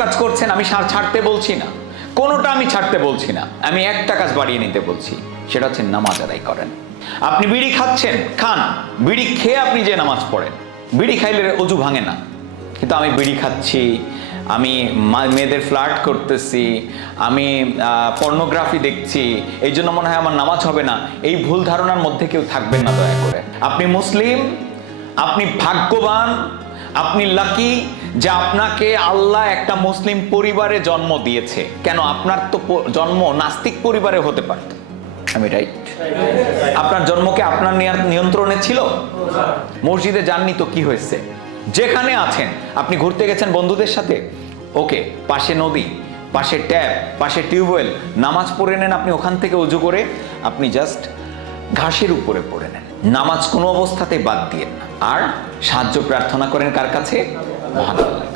কাজ করছেন, আমি ছাড়তে বলছি না, কোনোটা আমি ছাড়তে বলছি না, আমি একটা কাজ বাড়িয়ে নিতে বলছি, সেটা হচ্ছে নামাজ আদায় করেন। আপনি বিড়ি খাচ্ছেন, খান, বিড়ি খেয়ে আপনি যে নামাজ পড়েন। বিড়ি খাইলে অজু ভাঙে না, কিন্তু আমি বিড়ি খাচ্ছি, আমি মেয়েদের ফ্লার্ট করতেছি, আমি পর্নোগ্রাফি দেখছি, এই জন্য মনে হয় আমার নামাজ হবে না, এই ভুল ধারণার মধ্যে কেউ থাকবেন না দয়া করে। আপনি মুসলিম, আপনি ভাগ্যবান, আপনি লাকি যে আপনাকে আল্লাহ একটা মুসলিম পরিবারে জন্ম দিয়েছে। কেন, আপনার তো জন্ম নাস্তিক পরিবারে হতে পারত, আমি রাইট? আপনার জন্মকে আপনার নিয়ন্ত্রণে ছিল? মসজিদে যাননি তো কি হয়েছে? যেখানে আছেন, আপনি ঘুরতে গেছেন বন্ধুদের সাথে, ওকে, পাশে নদী, পাশে ট্যাপ, পাশে টিউবওয়েল, নামাজ পড়ে নেন। আপনি ওখান থেকে উজু করে আপনি জাস্ট ঘাসের উপরে পড়ে নেন। নামাজ কোনো অবস্থাতেই বাদ দিয়ে না। আর সাহায্য প্রার্থনা করেন কার কাছে? মহান আল্লাহর কাছে।